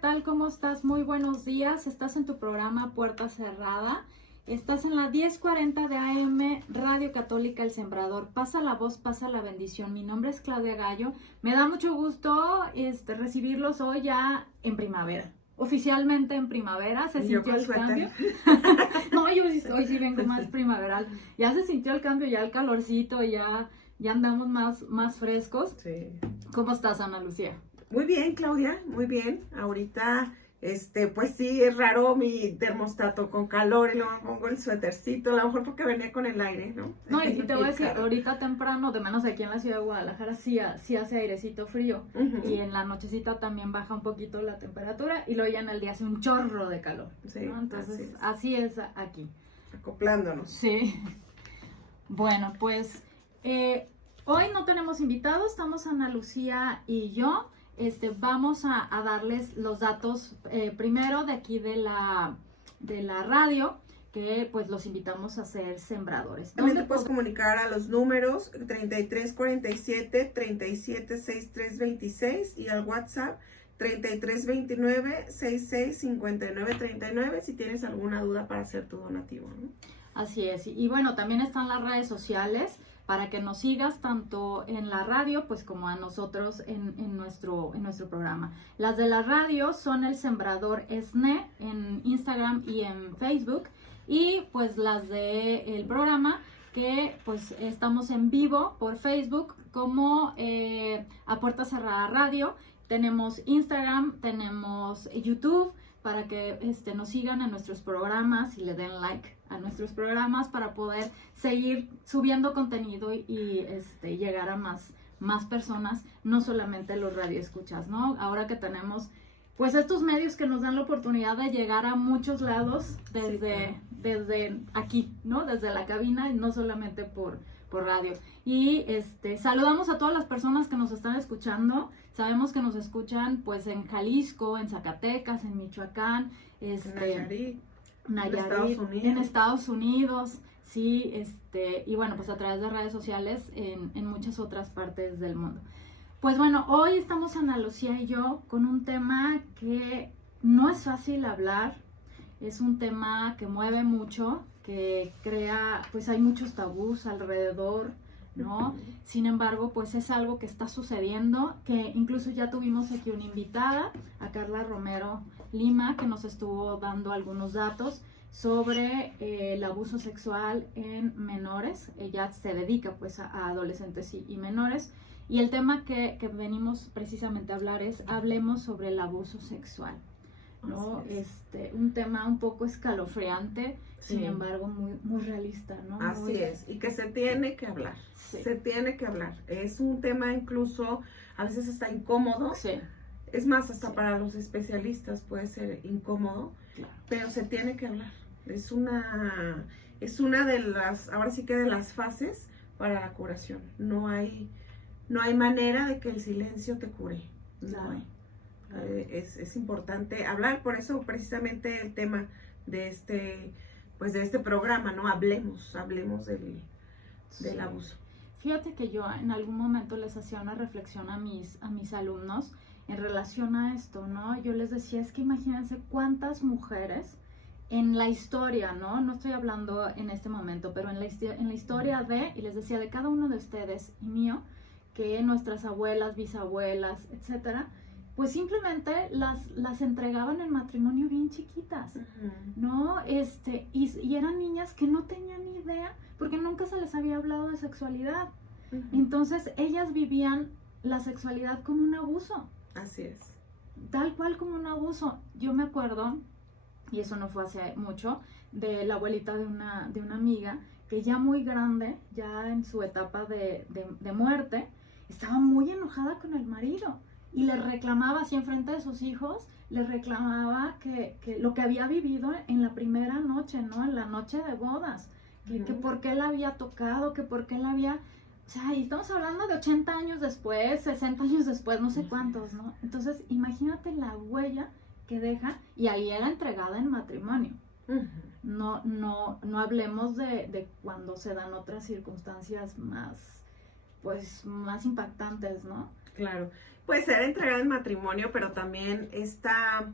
tal? ¿Cómo estás? Muy buenos días. Estás en tu programa Puerta Cerrada. Estás en la 1040 de AM, Radio Católica El Sembrador. Pasa la voz, pasa la bendición. Mi nombre es Claudia Gallo. Me da mucho gusto recibirlos hoy ya en primavera. Oficialmente en primavera. ¿Se sintió el cambio? No, yo hoy sí vengo más primaveral. Ya se sintió el cambio, ya el calorcito, ya andamos más frescos. Sí. ¿Cómo estás, Ana Lucía? Muy bien, Claudia, muy bien. Ahorita, pues sí, es raro mi termostato con calor y luego me pongo el suétercito, a lo mejor porque venía con el aire, ¿no? No, y te voy a decir, ahorita temprano, de menos aquí en la ciudad de Guadalajara, sí hace airecito frío. Y en la nochecita también baja un poquito la temperatura y luego ya en el día hace un chorro de calor. Sí, ¿no? Entonces, así es aquí. Acoplándonos. Sí. Bueno, pues hoy no tenemos invitados, estamos Ana Lucía y yo. Vamos a darles los datos primero de aquí de la radio, que pues los invitamos a ser sembradores. También te puedes comunicar a los números 3347-376326 y al WhatsApp 3329-665939 si tienes alguna duda para hacer tu donativo, ¿no? Así es, y bueno, también están las redes sociales para que nos sigas tanto en la radio pues como a nosotros en nuestro programa. Las de la radio son El Sembrador SNE en Instagram y en Facebook, y pues las de el programa que pues estamos en vivo por Facebook como A Puerta Cerrada Radio. Tenemos Instagram, tenemos YouTube, para que nos sigan en nuestros programas y le den like a nuestros programas para poder seguir subiendo contenido y llegar a más personas, no solamente los radioescuchas, ¿no? Ahora que tenemos pues estos medios que nos dan la oportunidad de llegar a muchos lados desde aquí, ¿no? Desde la cabina y no solamente por radio. Y saludamos a todas las personas que nos están escuchando. Sabemos que nos escuchan pues en Jalisco, en Zacatecas, en Michoacán, Nayarit, en Estados Unidos, sí, y bueno, pues a través de redes sociales en muchas otras partes del mundo. Pues bueno, hoy estamos Ana Lucía y yo con un tema que no es fácil hablar, es un tema que mueve mucho, que crea, pues hay muchos tabús alrededor, ¿no? Sin embargo, pues es algo que está sucediendo, que incluso ya tuvimos aquí una invitada, a Carla Romero Lima, que nos estuvo dando algunos datos sobre el abuso sexual en menores. Ella se dedica pues a adolescentes y menores, y el tema que venimos precisamente a hablar es hablemos sobre el abuso sexual, ¿no? Un tema un poco escalofriante, sí. Sin embargo muy realista, ¿no? Así es, y que se tiene que hablar, sí. Se tiene que hablar. Es un tema incluso a veces está incómodo, sí. Es más, hasta sí. Para los especialistas puede ser incómodo, claro. Pero se tiene que hablar. Es una de las, ahora sí que de las fases para la curación. No hay manera de que el silencio te cure, no hay. Es importante hablar, por eso precisamente el tema de este programa, ¿no? Hablemos del abuso. Fíjate que yo en algún momento les hacía una reflexión a mis alumnos en relación a esto, ¿no? Yo les decía, es que imagínense cuántas mujeres en la historia, ¿no? No estoy hablando en este momento, pero en la historia y les decía, de cada uno de ustedes y mío, que nuestras abuelas, bisabuelas, etcétera, pues simplemente las entregaban en matrimonio bien chiquitas, ¿no? Y eran niñas que no tenían ni idea, porque nunca se les había hablado de sexualidad. Entonces, ellas vivían la sexualidad como un abuso. Así es. Tal cual como un abuso. Yo me acuerdo, y eso no fue hace mucho, de la abuelita de una amiga, que ya muy grande, ya en su etapa de muerte, estaba muy enojada con el marido. Y le reclamaba así enfrente de sus hijos, le reclamaba que lo que había vivido en la primera noche, ¿no? En la noche de bodas, que por qué la había tocado, que por qué la había... O sea, y estamos hablando de 80 años después, 60 años después, no sé cuántos, ¿no? Entonces, imagínate la huella que deja, y ahí era entregada en matrimonio. No hablemos de cuando se dan otras circunstancias más impactantes, ¿no? Claro, Pues ser entregada en matrimonio, pero también esta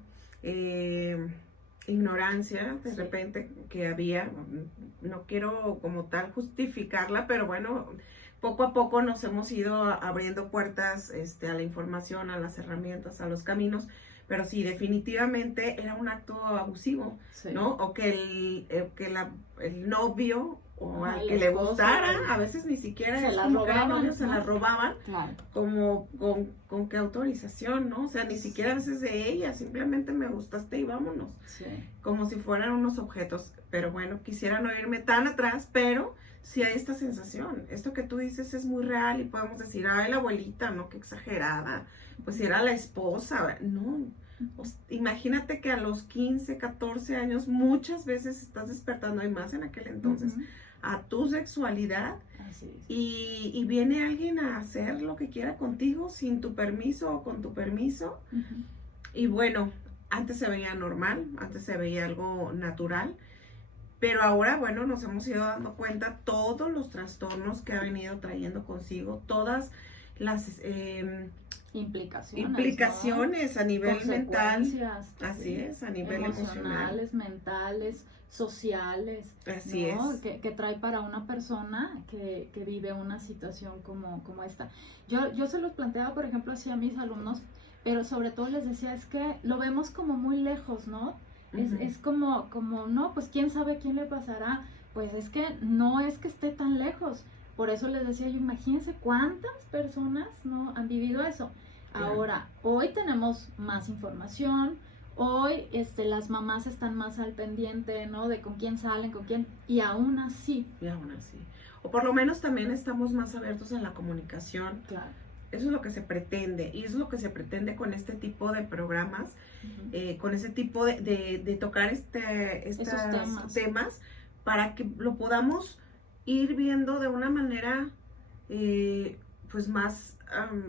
ignorancia de repente que había, no quiero como tal justificarla, pero bueno, poco a poco nos hemos ido abriendo puertas a la información, a las herramientas, a los caminos, pero sí, definitivamente era un acto abusivo, ¿no? O que el novio o al que le gustara, a veces ni siquiera se es la como que robaban, novio, se ¿no? la robaban, Claro. como con qué autorización, ¿no? O sea, ni siquiera a veces de ella, simplemente me gustaste y vámonos, Sí. como si fueran unos objetos, pero bueno, quisiera no irme tan atrás, pero sí hay esta sensación, esto que tú dices es muy real y podemos decir, ay, la abuelita, ¿no? Qué exagerada, pues si era la esposa, no. Imagínate que a los 15, 14 años muchas veces estás despertando, y más en aquel entonces, a tu sexualidad. Así es. Y viene alguien a hacer lo que quiera contigo sin tu permiso o con tu permiso. Y bueno, antes se veía normal, antes se veía algo natural, pero ahora, bueno, nos hemos ido dando cuenta todos los trastornos que ha venido trayendo consigo, todas las implicaciones, ¿no? A nivel mental. Así es, a nivel emocionales, mentales, sociales. Así ¿no? es. Que trae para una persona que vive una situación como esta. Yo se los planteaba, por ejemplo, así a mis alumnos, pero sobre todo les decía, es que lo vemos como muy lejos, ¿no? Es como, no, pues quién sabe quién le pasará. Pues es que no es que esté tan lejos. Por eso les decía yo, imagínense cuántas personas no han vivido eso. Ahora, hoy tenemos más información, hoy las mamás están más al pendiente, ¿no? De con quién salen, con quién, y aún así. O por lo menos también estamos más abiertos en la comunicación. Claro. Eso es lo que se pretende, y es lo que se pretende con este tipo de programas, con ese tipo de tocar estos temas, para que lo podamos ir viendo de una manera pues más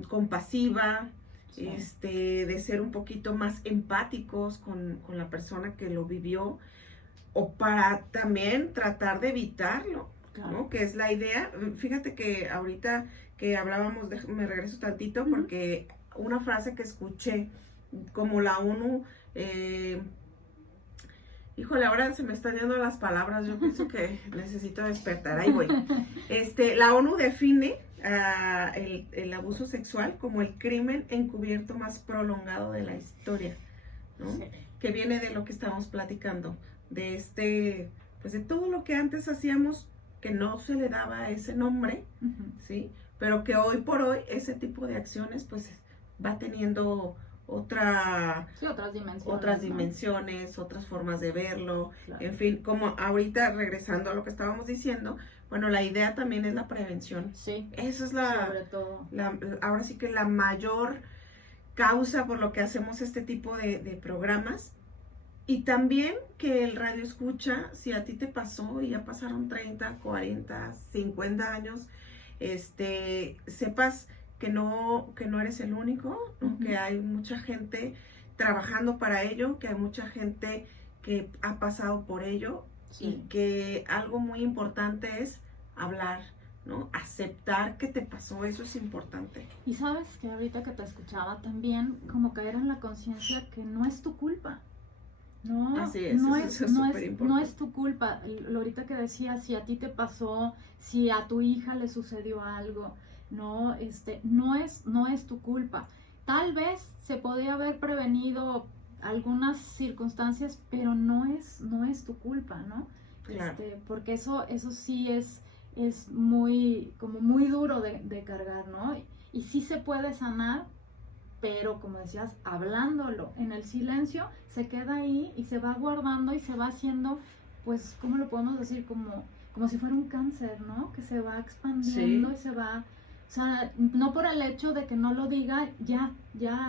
compasiva, sí. De ser un poquito más empáticos con la persona que lo vivió, o para también tratar de evitarlo, claro. ¿no? Que es la idea. Fíjate que ahorita que hablábamos, me regreso tantito, porque una frase que escuché, como la ONU, híjole, ahora se me están yendo las palabras, yo pienso que necesito despertar, ahí voy. La ONU define el abuso sexual como el crimen encubierto más prolongado de la historia, ¿no? Sí. Que viene de lo que estamos platicando, de pues de todo lo que antes hacíamos, que no se le daba ese nombre, ¿sí? Pero que hoy por hoy ese tipo de acciones pues va teniendo otras dimensiones, otras formas de verlo, claro. En fin, como ahorita regresando a lo que estábamos diciendo, bueno, la idea también es la prevención. Sí. Esa es sobre todo. Ahora sí que la mayor causa por lo que hacemos este tipo de programas. Y también que el radio escucha, si a ti te pasó y ya pasaron 30, 40, 50 años, sepas que no eres el único, ¿no? Que hay mucha gente trabajando para ello, que hay mucha gente que ha pasado por ello, sí. Y que algo muy importante es hablar, ¿no? Aceptar que te pasó, eso es importante. Y sabes que ahorita que te escuchaba también, como caer en la conciencia que no es tu culpa. No, así es, no eso es, es no súper es, importante. no es tu culpa. Lo ahorita que decía, si a ti te pasó, si a tu hija le sucedió algo, no es tu culpa. Tal vez se podía haber prevenido algunas circunstancias, pero no es tu culpa, ¿no? Claro. Porque eso sí es muy, como muy duro de cargar, ¿no? Y sí se puede sanar, pero como decías, hablándolo en el silencio, se queda ahí y se va guardando y se va haciendo, pues, ¿cómo lo podemos decir? Como si fuera un cáncer, ¿no? Que se va expandiendo, sí. Y se va, o sea, no por el hecho de que no lo diga, ya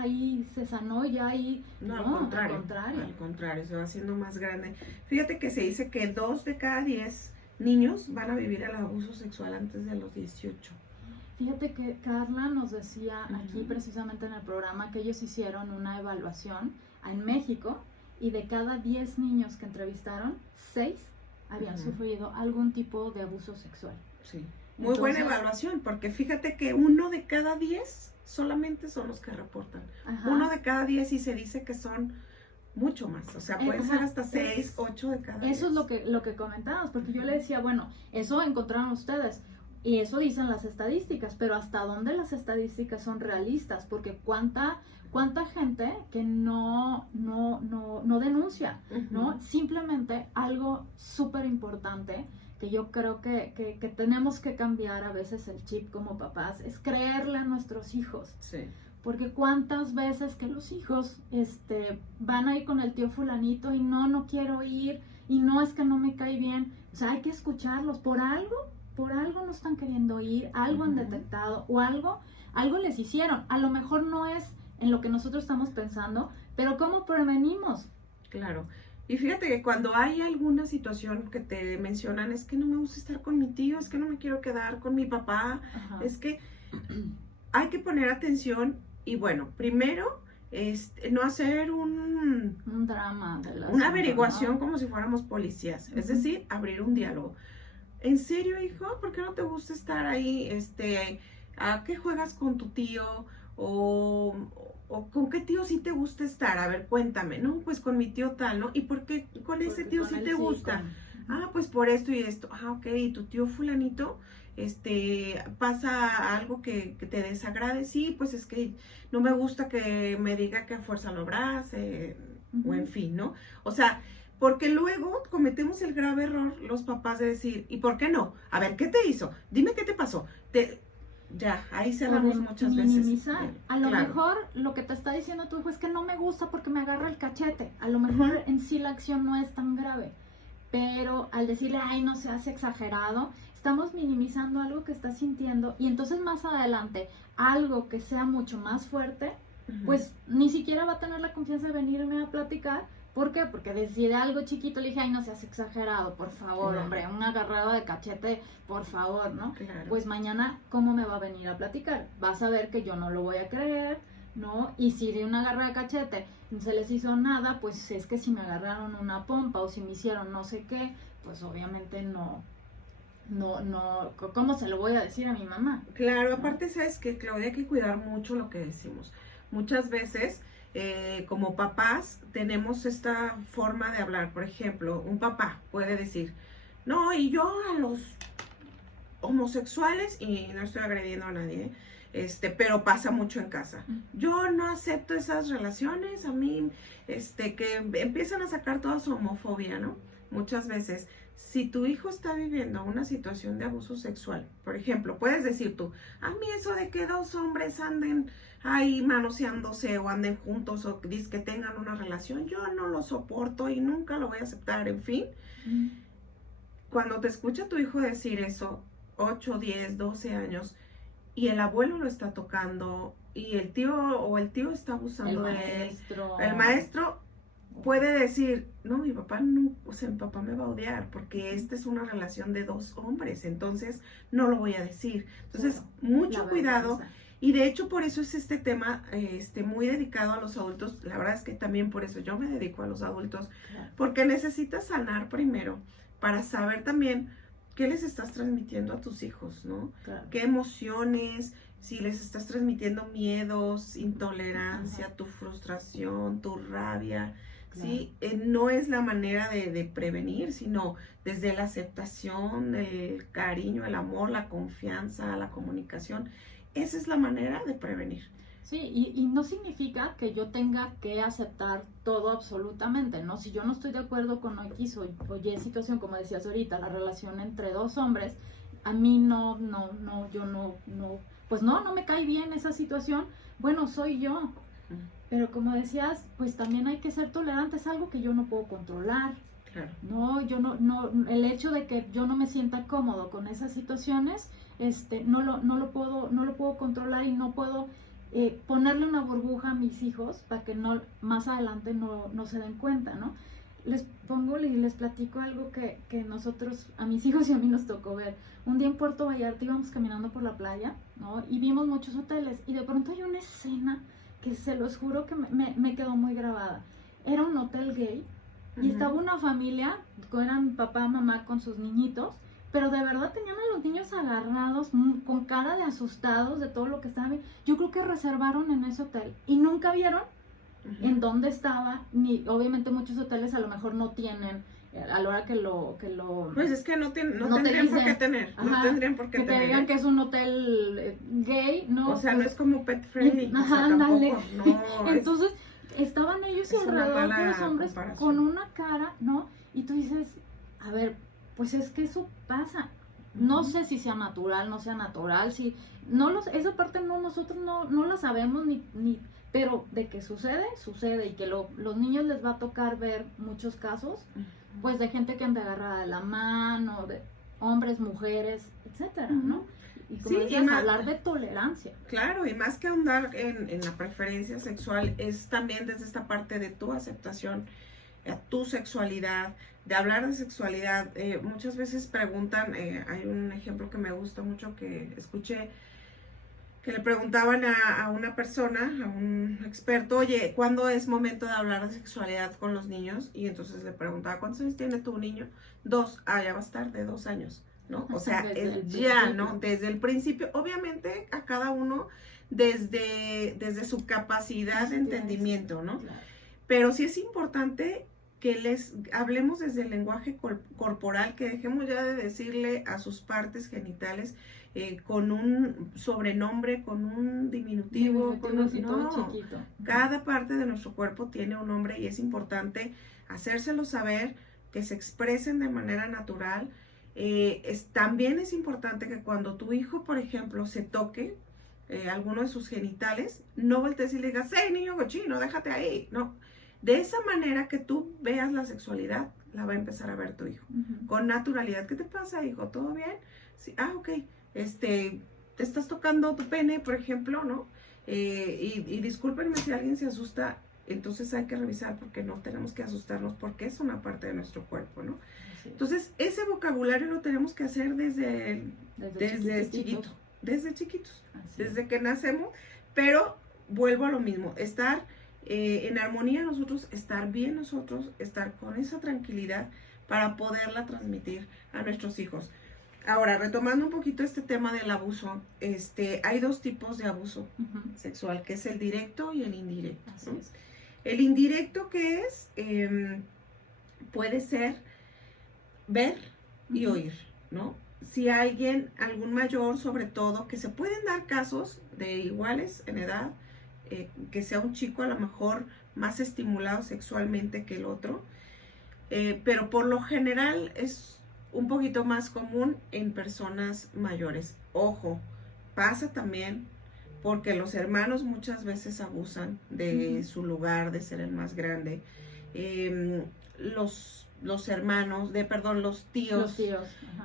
ahí se sanó, ya ahí, no, al contrario, se va haciendo más grande. Fíjate que se dice que 2 de cada 10 niños van a vivir el abuso sexual antes de los 18. Fíjate que Carla nos decía aquí precisamente en el programa que ellos hicieron una evaluación en México, y de cada 10 niños que entrevistaron, 6 habían sufrido algún tipo de abuso sexual. Sí. Muy buena evaluación, porque fíjate que 1 de cada 10 solamente son los que reportan. Ajá. 1 de cada 10 y se dice que son mucho más, o sea, puede ser hasta 6, 8 de cada 10. Eso es lo que comentábamos, porque yo le decía, bueno, eso encontraron ustedes, y eso dicen las estadísticas, pero ¿hasta dónde las estadísticas son realistas? Porque cuánta gente que no denuncia, ¿no? Simplemente algo súper importante que yo creo que tenemos que cambiar a veces el chip como papás, es creerle a nuestros hijos. Sí. Porque cuántas veces que los hijos van a ir con el tío fulanito y no quiero ir, y no, es que no me cae bien. O sea, hay que escucharlos. Por algo no están queriendo ir, algo han detectado o algo les hicieron. A lo mejor no es en lo que nosotros estamos pensando, pero ¿cómo prevenimos? Claro. Y fíjate que cuando hay alguna situación que te mencionan, es que no me gusta estar con mi tío, es que no me quiero quedar con mi papá, ajá, es que hay que poner atención y bueno, primero, no hacer un drama, una averiguación, ¿no? Como si fuéramos policías, es decir, abrir un diálogo. ¿En serio, hijo? ¿Por qué no te gusta estar ahí? ¿A qué juegas con tu tío? ¿O con qué tío sí te gusta estar? A ver, cuéntame, ¿no? Pues con mi tío tal, ¿no? ¿Y por qué con ese tío sí te gusta? Ah, pues por esto y esto. Ah, ok, ¿y tu tío fulanito? ¿Pasa algo que te desagrade? Sí, pues es que no me gusta que me diga que a fuerza lo abrace, o en fin, ¿no? O sea, porque luego cometemos el grave error los papás de decir, ¿y por qué no? A ver, ¿qué te hizo? Dime qué te pasó. Ya, ahí cerramos muchas veces. A lo mejor lo que te está diciendo tu hijo es que no me gusta porque me agarra el cachete. A lo mejor en sí la acción no es tan grave, pero al decirle, ay, no se hace exagerado, estamos minimizando algo que está sintiendo, y entonces más adelante algo que sea mucho más fuerte, pues ni siquiera va a tener la confianza de venirme a platicar. ¿Por qué? Porque decide algo chiquito, le dije, ay, no seas exagerado, por favor, hombre, un agarrado de cachete, por favor, ¿no? Claro. Pues mañana, ¿cómo me va a venir a platicar? Vas a ver que yo no lo voy a creer, ¿no? Y si de una agarrada de cachete no se les hizo nada, pues es que si me agarraron una pompa o si me hicieron no sé qué, pues obviamente no, ¿cómo se lo voy a decir a mi mamá? Claro, aparte, ¿sabes qué, Claudia? Hay que cuidar mucho lo que decimos. Muchas veces, como papás, tenemos esta forma de hablar. Por ejemplo, un papá puede decir, no, y yo a los homosexuales, y no estoy agrediendo a nadie, pero pasa mucho en casa. Yo no acepto esas relaciones, a mí, que empiezan a sacar toda su homofobia, ¿no? Muchas veces, si tu hijo está viviendo una situación de abuso sexual, por ejemplo, puedes decir tú, a mí eso de que 2 hombres anden ahí manoseándose o anden juntos o que tengan una relación, yo no lo soporto y nunca lo voy a aceptar, en fin. Cuando te escucha tu hijo decir eso, 8, 10, 12 años, y el abuelo lo está tocando, y el tío está abusando de él, el maestro puede decir, no, mi papá no, o sea, mi papá me va a odiar porque esta es una relación de 2 hombres, entonces no lo voy a decir. Entonces, mucho cuidado. Y de hecho, por eso es este tema muy dedicado a los adultos. La verdad es que también por eso yo me dedico a los adultos, porque necesitas sanar primero para saber también qué les estás transmitiendo a tus hijos, ¿no? Claro. Qué emociones, si les estás transmitiendo miedos, intolerancia, tu frustración, tu rabia. Claro. ¿Sí? No es la manera de prevenir, sino desde la aceptación, el cariño, el amor, la confianza, la comunicación. Esa es la manera de prevenir. Sí, y no significa que yo tenga que aceptar todo absolutamente, ¿no? Si yo no estoy de acuerdo con X o Y situación, como decías ahorita, la relación entre 2 hombres, a mí pues no me cae bien esa situación, bueno, soy yo. Pero como decías, pues también hay que ser tolerantes, es algo que yo no puedo controlar. Claro. No, yo no, el hecho de que yo no me sienta cómodo con esas situaciones, no lo puedo controlar y no puedo ponerle una burbuja a mis hijos para que más adelante no se den cuenta, ¿no? Les platico algo que nosotros, a mis hijos y a mí nos tocó ver. Un día en Puerto Vallarta íbamos caminando por la playa, ¿no? Y vimos muchos hoteles y de pronto hay una escena que se los juro que me quedó muy grabada. Era un hotel gay y estaba una familia, eran papá, mamá con sus niñitos, pero de verdad tenían a los niños agarrados con cara de asustados de todo lo que estaban viendo. Yo creo que reservaron en ese hotel y nunca vieron en dónde estaba, ni obviamente muchos hoteles a lo mejor no tienen a la hora que lo pues es que no tendrían por qué tener, no tendrían por qué que tener. te digan que es un hotel gay, ¿no? O sea, no es como pet friendly, o sea, tampoco, no. Entonces, estaban ellos alrededor de los hombres comparación. con una cara, ¿no? Y tú dices, a ver, pues es que eso pasa. No sé si sea natural, no sea natural, si no esa parte no, nosotros no la sabemos ni pero de que sucede y que los niños les va a tocar ver muchos casos, pues de gente que anda agarrada de la mano, de hombres, mujeres, etcétera, ¿no? Y como decías, hablar de tolerancia. Claro, y más que ahondar en la preferencia sexual, es también desde esta parte de tu aceptación a tu sexualidad, de hablar de sexualidad. Muchas veces preguntan, hay un ejemplo que me gusta mucho que escuché, que le preguntaban a una persona, a un experto, oye, ¿cuándo es momento de hablar de sexualidad con los niños? Y entonces le preguntaba, ¿cuántos años tiene tu niño? 2, ya va a estar de 2 años, ¿no? O sea, es ya, ¿no? Desde el principio, obviamente a cada uno desde su capacidad de entendimiento, ¿no? Claro. Pero sí es importante que les hablemos desde el lenguaje corporal, que dejemos ya de decirle a sus partes genitales con un sobrenombre, con un diminutivo, todo chiquito. Cada parte de nuestro cuerpo tiene un nombre y es importante hacérselo saber, que se expresen de manera natural. También es importante que cuando tu hijo, por ejemplo, se toque alguno de sus genitales, no voltees y le digas, ¡hey, niño cochino, déjate ahí! No. De esa manera que tú veas la sexualidad, la va a empezar a ver tu hijo. Con naturalidad. ¿Qué te pasa, hijo? ¿Todo bien? Sí. Ok. Te estás tocando tu pene, por ejemplo, ¿no? Y discúlpenme si alguien se asusta, entonces hay que revisar porque no tenemos que asustarnos porque es una parte de nuestro cuerpo, ¿no? Sí. Entonces, ese vocabulario lo tenemos que hacer desde chiquito. Desde chiquitos. Desde que nacemos, pero vuelvo a lo mismo, estar en armonía nosotros, estar bien nosotros, estar con esa tranquilidad para poderla transmitir a nuestros hijos. Ahora, retomando un poquito este tema del abuso, hay 2 tipos de abuso sexual, que es el directo y el indirecto, ¿no? Así es. El indirecto, que es, puede ser ver y oír, ¿no? Si algún mayor, sobre todo, que se pueden dar casos de iguales en edad, que sea un chico a lo mejor más estimulado sexualmente que el otro, pero por lo general es un poquito más común en personas mayores. Ojo, pasa también porque los hermanos muchas veces abusan de su lugar, de ser el más grande. Los hermanos, los tíos,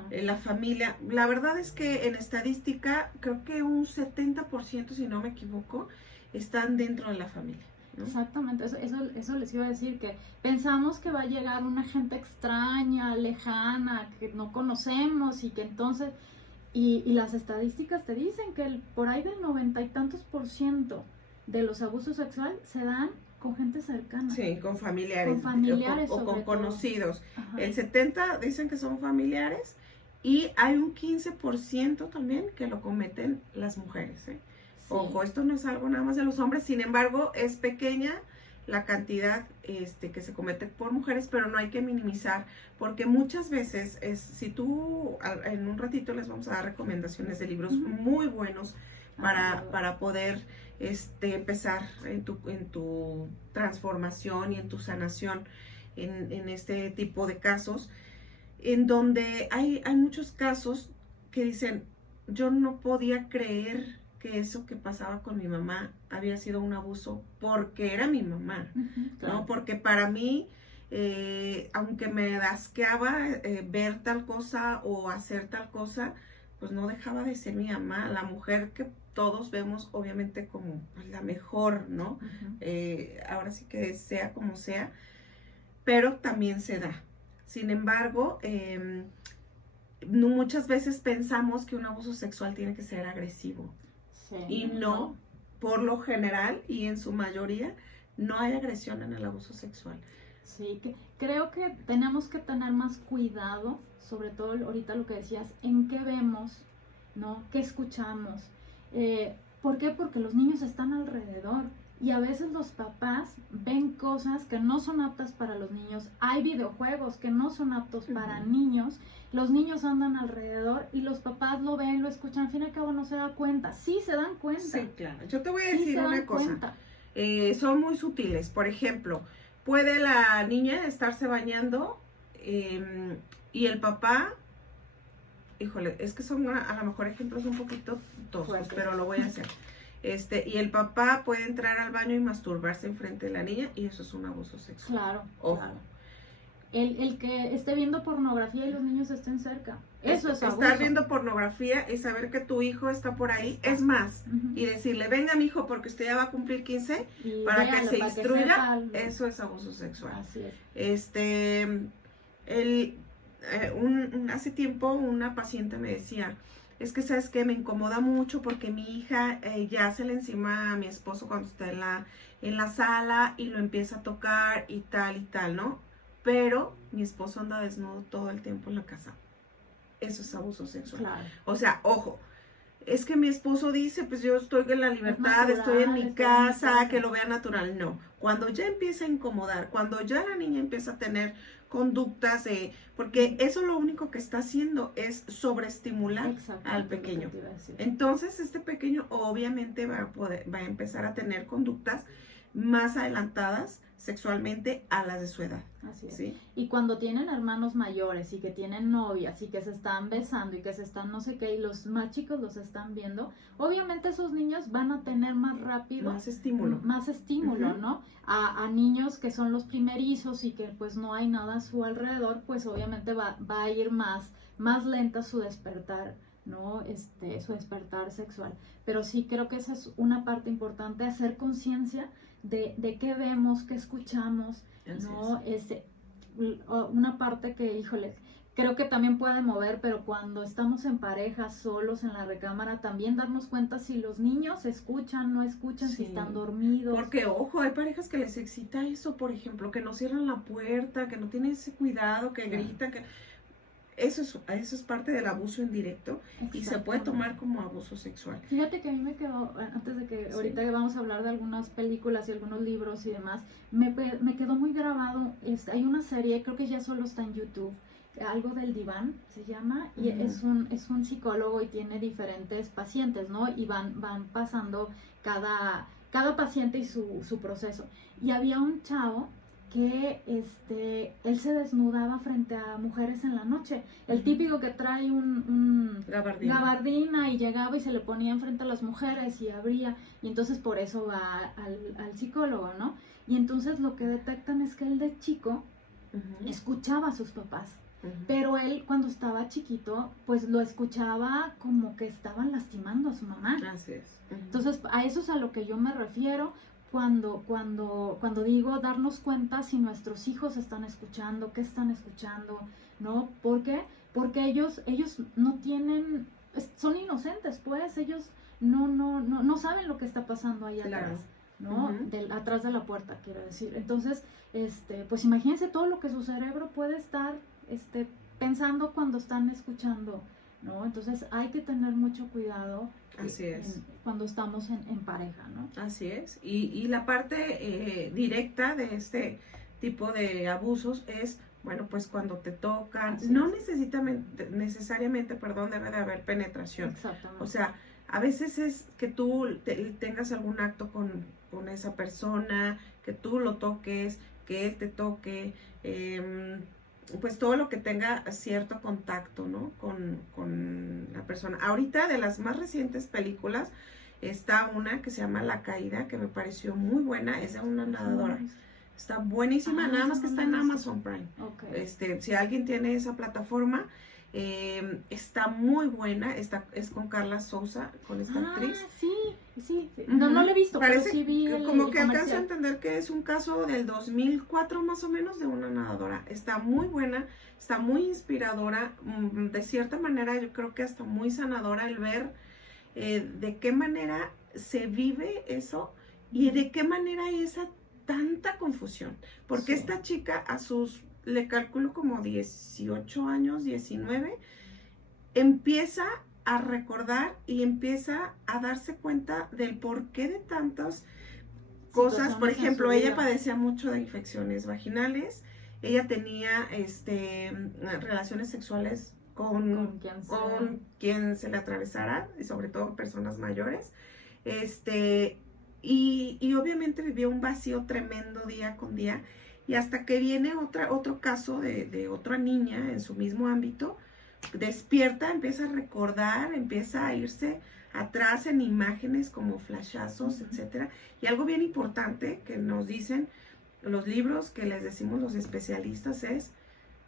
la familia. La verdad es que en estadística creo que un 70%, si no me equivoco, están dentro de la familia, ¿no? Exactamente, eso les iba a decir, que pensamos que va a llegar una gente extraña, lejana, que no conocemos y que entonces, y las estadísticas te dicen que por ahí del 90 y tantos % de los abusos sexuales se dan con gente cercana. Sí, con familiares. Con familiares o con conocidos. Ajá. El 70% dicen que son familiares y hay un 15% también que lo cometen las mujeres, ¿eh? Sí. Ojo, esto no es algo nada más de los hombres, sin embargo, es pequeña la cantidad que se comete por mujeres, pero no hay que minimizar, porque muchas veces, si tú, en un ratito les vamos a dar recomendaciones de libros muy buenos para poder empezar en tu transformación y en tu sanación en este tipo de casos, en donde hay muchos casos que dicen, yo no podía creer que eso que pasaba con mi mamá había sido un abuso porque era mi mamá, claro. ¿No? Porque para mí, aunque me asqueaba ver tal cosa o hacer tal cosa, pues no dejaba de ser mi mamá, la mujer que todos vemos obviamente como la mejor, ¿no? Ahora sí que sea como sea, pero también se da. Sin embargo, muchas veces pensamos que un abuso sexual tiene que ser agresivo. Sí, y no, por lo general y en su mayoría, no hay agresión en el abuso sexual. Sí, que creo que tenemos que tener más cuidado, sobre todo ahorita lo que decías, en qué vemos, ¿no? ¿Qué escuchamos? ¿Por qué? Porque los niños están alrededor y a veces los papás ven cosas que no son aptas para los niños. Hay videojuegos que no son aptos para niños. Los niños andan alrededor y los papás lo ven, lo escuchan, al fin y al cabo no se da cuenta. Sí se dan cuenta. Sí, claro. Yo te voy a decir una cosa. Son muy sutiles. Por ejemplo, puede la niña estarse bañando y el papá, híjole, es que son a lo mejor ejemplos un poquito toscos, pero lo voy a hacer. Y el papá puede entrar al baño y masturbarse enfrente de la niña y eso es un abuso sexual. Claro, Ojo. claro. El que esté viendo pornografía y los niños estén cerca. Eso es abuso. Estar viendo pornografía y saber que tu hijo está por ahí, es más, y decirle, venga mi hijo porque usted ya va a cumplir 15, y para que se instruya, eso es abuso sexual. Así es. Hace tiempo una paciente me decía, es que sabes que me incomoda mucho porque mi hija ya se le encima a mi esposo cuando está en la sala y lo empieza a tocar y tal, ¿no? Pero mi esposo anda desnudo todo el tiempo en la casa. Eso es abuso sexual. Claro. O sea, ojo, es que mi esposo dice, pues yo estoy en la libertad, estoy en mi casa, que lo vea natural. No, cuando ya empieza a incomodar, cuando ya la niña empieza a tener conductas, porque eso lo único que está haciendo es sobreestimular al pequeño. Entonces este pequeño obviamente va a empezar a tener conductas más adelantadas sexualmente a las de su edad. Así es. ¿Sí? Y cuando tienen hermanos mayores y que tienen novias y que se están besando y que se están no sé qué y los más chicos los están viendo, obviamente esos niños van a tener más rápido más estímulo, ¿no? A niños que son los primerizos y que pues no hay nada a su alrededor, pues obviamente va a ir más lenta su despertar, ¿no? Su despertar sexual. Pero sí creo que esa es una parte importante, hacer conciencia de qué vemos, qué escuchamos, ¿no? Una parte que, híjole, creo que también puede mover, pero cuando estamos en pareja, solos en la recámara, también darnos cuenta si los niños escuchan, no escuchan, si están dormidos. Porque, ojo, hay parejas que les excita eso, por ejemplo, que no cierran la puerta, que no tienen ese cuidado, que gritan, que... Eso es parte del abuso indirecto y se puede tomar como abuso sexual. Fíjate que a mí me quedó, antes de que ahorita vamos a hablar de algunas películas y algunos libros y demás, me quedó muy grabado, hay una serie, creo que ya solo está en YouTube, algo del diván se llama, y es un psicólogo y tiene diferentes pacientes, ¿no? Y van pasando cada paciente y su proceso. Y había un chavo que él se desnudaba frente a mujeres en la noche. El típico que trae un gabardina y llegaba y se le ponía enfrente a las mujeres y abría, y entonces por eso va al psicólogo, ¿no? Y entonces lo que detectan es que él de chico escuchaba a sus papás, pero él cuando estaba chiquito, pues lo escuchaba como que estaban lastimando a su mamá. Así es. Entonces a eso es a lo que yo me refiero. Cuando digo darnos cuenta si nuestros hijos están escuchando, qué están escuchando, ¿no? ¿Por qué? Porque ellos no tienen, son inocentes, pues, ellos no saben lo que está pasando ahí atrás, ¿no? Atrás de la puerta, quiero decir. Entonces, pues imagínense todo lo que su cerebro puede estar, pensando cuando están escuchando, ¿no? Entonces hay que tener mucho cuidado. Así es. Cuando estamos en pareja, ¿no? Así es. Y la parte directa de este tipo de abusos es, bueno, pues cuando te tocan, no necesariamente, debe de haber penetración. Exactamente. O sea, a veces es que tú tengas algún acto con esa persona, que tú lo toques, que él te toque, pues todo lo que tenga cierto contacto, ¿no? Con la persona. Ahorita de las más recientes películas está una que se llama La Caída, que me pareció muy buena, es de una nadadora. Está buenísima, nada más que está en Amazon Prime. Okay. Si alguien tiene esa plataforma, está muy buena, es con Carla Souza, con esta actriz. Sí. No la he visto, parece, pero sí vi como que alcanzo a entender que es un caso del 2004 más o menos de una nadadora. Está muy buena, está muy inspiradora, de cierta manera yo creo que hasta muy sanadora el ver de qué manera se vive eso y de qué manera esa tanta confusión, porque esta chica le calculo como 18 años, 19, empieza a recordar y empieza a darse cuenta del porqué de tantas cosas. Por ejemplo, ella padecía mucho de infecciones vaginales, ella tenía relaciones sexuales con quien se le atravesara, y sobre todo personas mayores, y obviamente vivió un vacío tremendo día con día, y hasta que viene otro caso de otra niña en su mismo ámbito, despierta, empieza a recordar, empieza a irse atrás en imágenes como flashazos, etcétera. Y algo bien importante que nos dicen los libros, que les decimos los especialistas, es: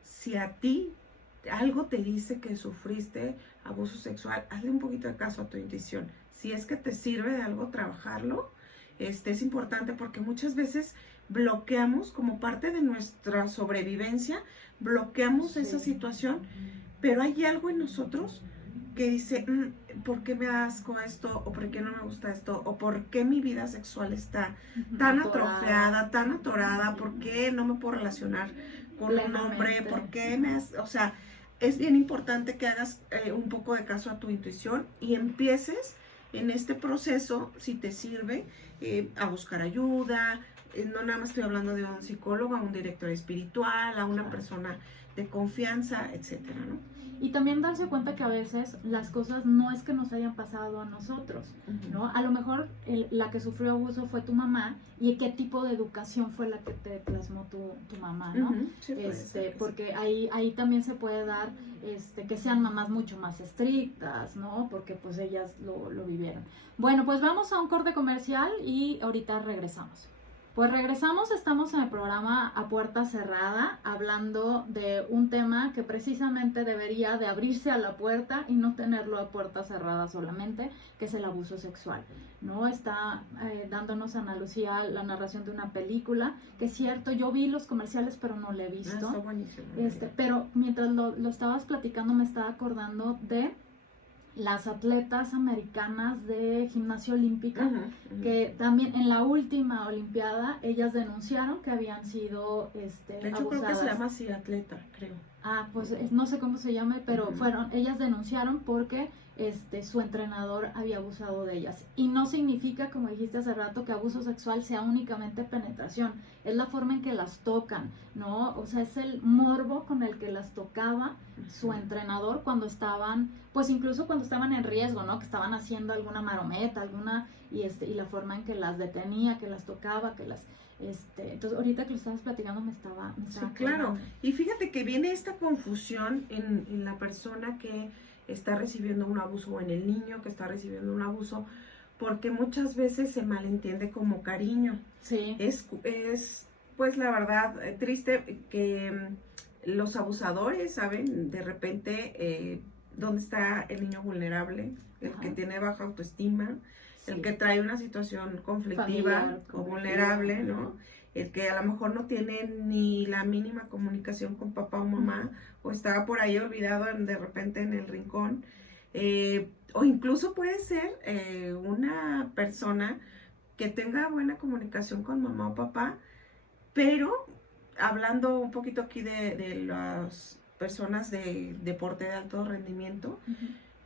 si a ti algo te dice que sufriste abuso sexual, hazle un poquito de caso a tu intuición. Si es que te sirve de algo trabajarlo, es importante, porque muchas veces bloqueamos, como parte de nuestra sobrevivencia, bloqueamos esa situación, pero hay algo en nosotros que dice, ¿por qué me da asco esto? ¿O por qué no me gusta esto? ¿O por qué mi vida sexual está tan atrofiada, tan atorada? ¿Por qué no me puedo relacionar con un hombre? ¿Por qué o sea, es bien importante que hagas un poco de caso a tu intuición y empieces en este proceso, si te sirve, a buscar ayuda. No nada más estoy hablando de un psicólogo, a un director espiritual, a una persona de confianza, etcétera, ¿no? Y también darse cuenta que a veces las cosas no es que nos hayan pasado a nosotros, ¿no? A lo mejor la que sufrió abuso fue tu mamá, y qué tipo de educación fue la que te plasmó tu mamá, ¿no? Sí, porque ahí también se puede dar que sean mamás mucho más estrictas, ¿no? Porque pues ellas lo vivieron. Bueno, pues vamos a un corte comercial y ahorita regresamos. Pues regresamos, estamos en el programa A Puerta Cerrada, hablando de un tema que precisamente debería de abrirse a la puerta y no tenerlo a puerta cerrada solamente, que es el abuso sexual, ¿no? Está dándonos Ana Lucía la narración de una película, que es cierto, yo vi los comerciales pero no la he visto. Está buenísimo. Pero mientras lo estabas platicando me estaba acordando de las atletas americanas de gimnasia olímpica, que también en la última olimpiada ellas denunciaron que habían sido de hecho, abusadas. Creo que se llama así, atleta, creo. Pues no sé cómo se llame, pero ellas denunciaron porque su entrenador había abusado de ellas. Y no significa, como dijiste hace rato, que abuso sexual sea únicamente penetración, es la forma en que las tocan, ¿no? O sea, es el morbo con el que las tocaba su entrenador cuando estaban, pues incluso cuando estaban en riesgo, ¿no? Que estaban haciendo alguna marometa, y la forma en que las detenía, que las tocaba, que las... entonces ahorita que lo estabas platicando me estaba sí, claro. Y fíjate que viene esta confusión en la persona que está recibiendo un abuso, o en el niño que está recibiendo un abuso, porque muchas veces se malentiende como cariño. Sí. Es pues la verdad triste que los abusadores saben de repente dónde está el niño vulnerable, el que tiene baja autoestima, el que trae una situación conflictiva o vulnerable, ¿no? El que a lo mejor no tiene ni la mínima comunicación con papá o mamá, o está por ahí olvidado de repente en el rincón, o incluso puede ser una persona que tenga buena comunicación con mamá o papá, pero hablando un poquito aquí de las personas de deporte de alto rendimiento,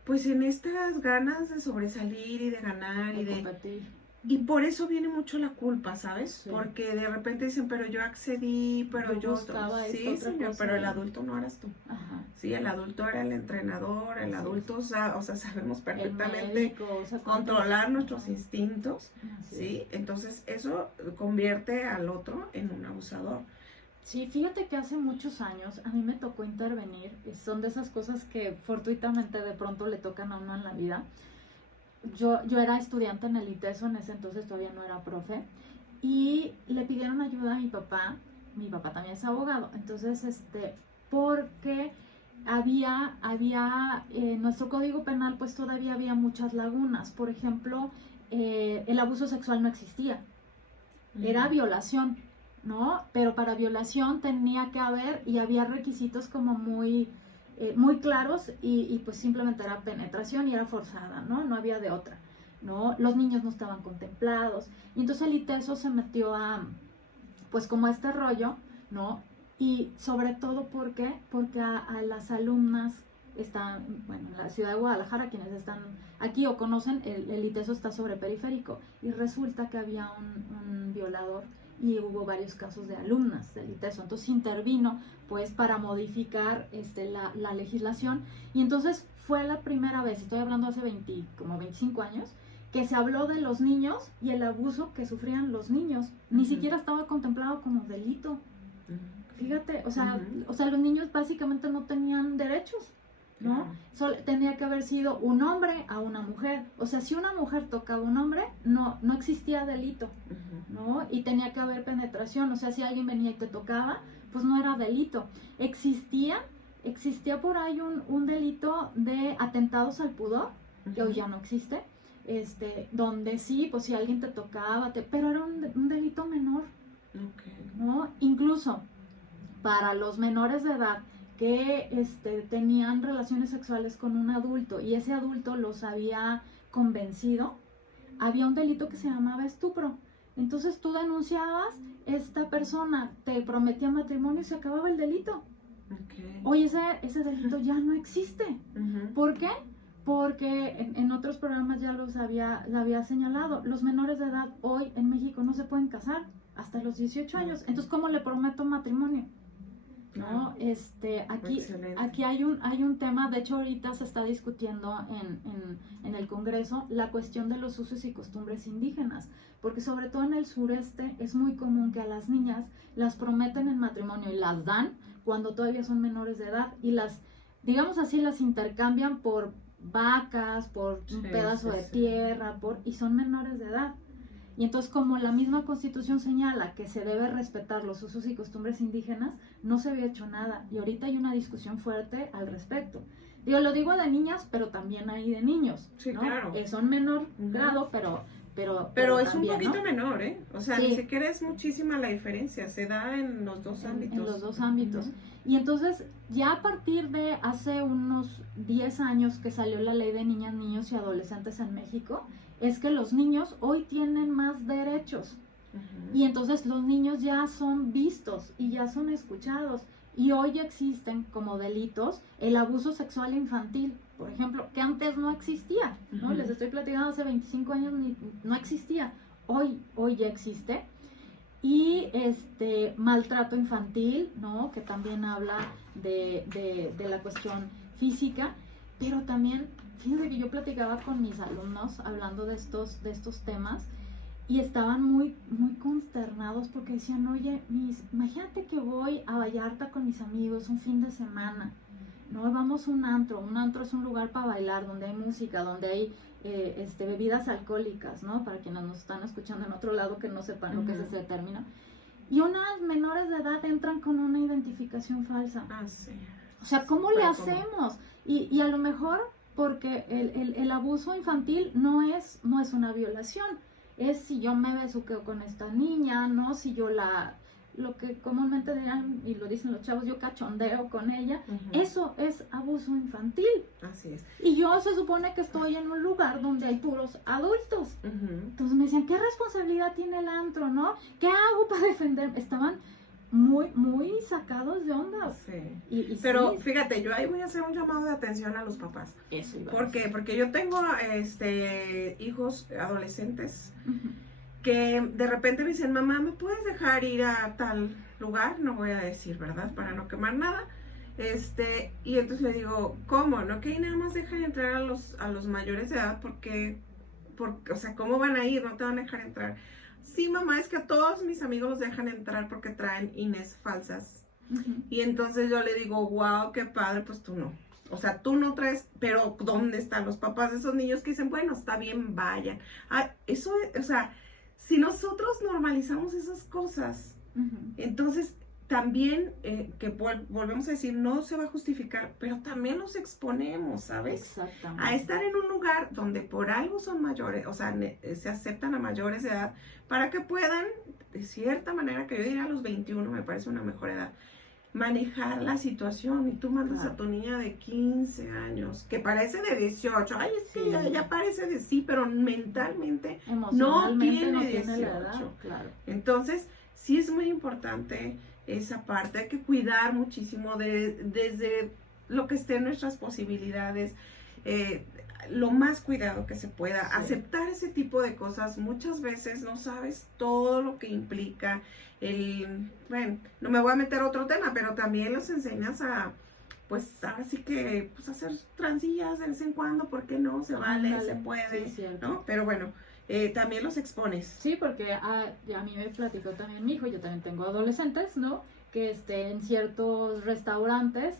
pues en estas ganas de sobresalir y de ganar y de competir. Y por eso viene mucho la culpa, ¿sabes? Sí. Porque de repente dicen, pero yo accedí, pero yo sí, señor, pero el adulto no eras tú. Ajá. Sí, el adulto era el entrenador, el adulto, o sea, sabemos perfectamente médico, controlar nuestros instintos, ¿sí? Entonces eso convierte al otro en un abusador. Sí, fíjate que hace muchos años a mí me tocó intervenir, son de esas cosas que fortuitamente de pronto le tocan a uno en la vida. Yo era estudiante en el ITESO, en ese entonces todavía no era profe, y le pidieron ayuda a mi papá también es abogado, entonces porque había en nuestro código penal pues todavía había muchas lagunas. Por ejemplo, el abuso sexual no existía, era violación, ¿no? Pero para violación tenía que haber, y había requisitos como muy claros, y pues simplemente era penetración y era forzada, ¿no? No había de otra, ¿no? Los niños no estaban contemplados, y entonces el ITESO se metió a pues como este rollo, ¿no? Y sobre todo, ¿por qué? Porque a las alumnas están, bueno, en la ciudad de Guadalajara, quienes están aquí o conocen, el ITESO está sobre periférico, y resulta que había un violador y hubo varios casos de alumnas del ITESO, entonces intervino pues para modificar la legislación, y entonces fue la primera vez, estoy hablando hace como 25 años, que se habló de los niños y el abuso que sufrían los niños, ni siquiera estaba contemplado como delito. Fíjate, o sea, los niños básicamente no tenían derechos, ¿no? Solo tenía que haber sido un hombre a una mujer. O sea, si una mujer tocaba a un hombre, no existía delito, ¿no? Y tenía que haber penetración. O sea, si alguien venía y te tocaba, pues no era delito. Existía por ahí un delito de atentados al pudor, que hoy ya no existe, donde sí, pues si alguien te tocaba, pero era un delito menor, ¿no? Incluso para los menores de edad que tenían relaciones sexuales con un adulto y ese adulto los había convencido, había un delito que se llamaba estupro. Entonces tú denunciabas, esta persona te prometía matrimonio y se acababa el delito. Hoy ese delito ya no existe. ¿Por qué? Porque en otros programas ya lo había señalado. Los menores de edad hoy en México no se pueden casar hasta los 18 años. Entonces, ¿cómo le prometo matrimonio? ¿No? Aquí hay un tema, de hecho ahorita se está discutiendo en el Congreso la cuestión de los usos y costumbres indígenas, porque sobre todo en el sureste es muy común que a las niñas las prometen en matrimonio y las dan cuando todavía son menores de edad y digamos así, las intercambian por vacas, por un pedazo de tierra, y son menores de edad. Y entonces, como la misma Constitución señala que se debe respetar los usos y costumbres indígenas, no se había hecho nada. Y ahorita hay una discusión fuerte al respecto. Lo digo de niñas, pero también hay de niños, sí, ¿no? Claro. Son menor grado, pero es también, un poquito, ¿no? menor, ¿eh? O sea, ni siquiera es muchísima la diferencia. Se da en los dos ámbitos. En los dos ámbitos. Y entonces, ya a partir de hace unos 10 años que salió la ley de niñas, niños y adolescentes en México, es que los niños hoy tienen más derechos. Y entonces los niños ya son vistos y ya son escuchados. Y hoy ya existen como delitos el abuso sexual infantil, por ejemplo, que antes no existía, ¿no? Les estoy platicando, hace 25 años no existía. Hoy ya existe. Y maltrato infantil, ¿no? Que también habla de la cuestión física, pero también, fíjense que yo platicaba con mis alumnos hablando de estos temas y estaban muy, muy consternados porque decían, oye, imagínate que voy a Vallarta con mis amigos un fin de semana, ¿no? Vamos a un antro es un lugar para bailar, donde hay música, donde hay bebidas alcohólicas, ¿no? Para quienes nos están escuchando en otro lado que no sepan lo que es ese término. Y unas menores de edad entran con una identificación falsa. Sí. O sea, ¿cómo le hacemos? Y a lo mejor porque el abuso infantil no es una violación, es si yo me besuqueo con esta niña, ¿no? Si yo lo que comúnmente dirán, y lo dicen los chavos, yo cachondeo con ella, eso es abuso infantil. Así es. Y yo se supone que estoy en un lugar donde hay puros adultos. Entonces me decían, ¿qué responsabilidad tiene el antro, no? ¿Qué hago para defender? Estaban muy, muy sacados de onda. Sí. Pero fíjate, yo ahí voy a hacer un llamado de atención a los papás. Eso. ¿Por qué? Porque yo tengo hijos adolescentes que de repente me dicen, mamá, ¿me puedes dejar ir a tal lugar? No voy a decir, ¿verdad? Para no quemar nada. Y entonces le digo, ¿cómo? ¿No? Que nada más dejan entrar a los mayores de edad porque, o sea, ¿cómo van a ir? No te van a dejar entrar. Sí, mamá, es que a todos mis amigos los dejan entrar porque traen INEs falsas. Y entonces yo le digo, wow, qué padre, pues tú no. O sea, tú no traes, pero ¿dónde están los papás de esos niños que dicen, bueno, está bien, vayan? Eso, o sea, si nosotros normalizamos esas cosas, entonces también, que volvemos a decir, no se va a justificar, pero también nos exponemos, ¿sabes? Exactamente. A estar en un lugar donde por algo son mayores, o sea, se aceptan a mayores de edad, para que puedan, de cierta manera, que yo diría a los 21, me parece una mejor edad, manejar la situación. Y tú mandas a tu niña de 15 años, que parece de 18, ay, es que ya parece de sí, pero mentalmente no tiene 18. La edad, claro. Entonces, sí es muy importante esa parte, hay que cuidar muchísimo desde lo que esté en nuestras posibilidades, lo más cuidado que se pueda, Sí. aceptar ese tipo de cosas. Muchas veces no sabes todo lo que implica bueno, no me voy a meter a otro tema, pero también los enseñas a, pues ahora sí que, pues hacer transillas de vez en cuando, ¿por qué no? Se vale, Ándale, se puede, sí, ¿no? Pero bueno, también los expones. Sí, porque a mí me platicó también mi hijo, yo también tengo adolescentes, ¿no? Que en ciertos restaurantes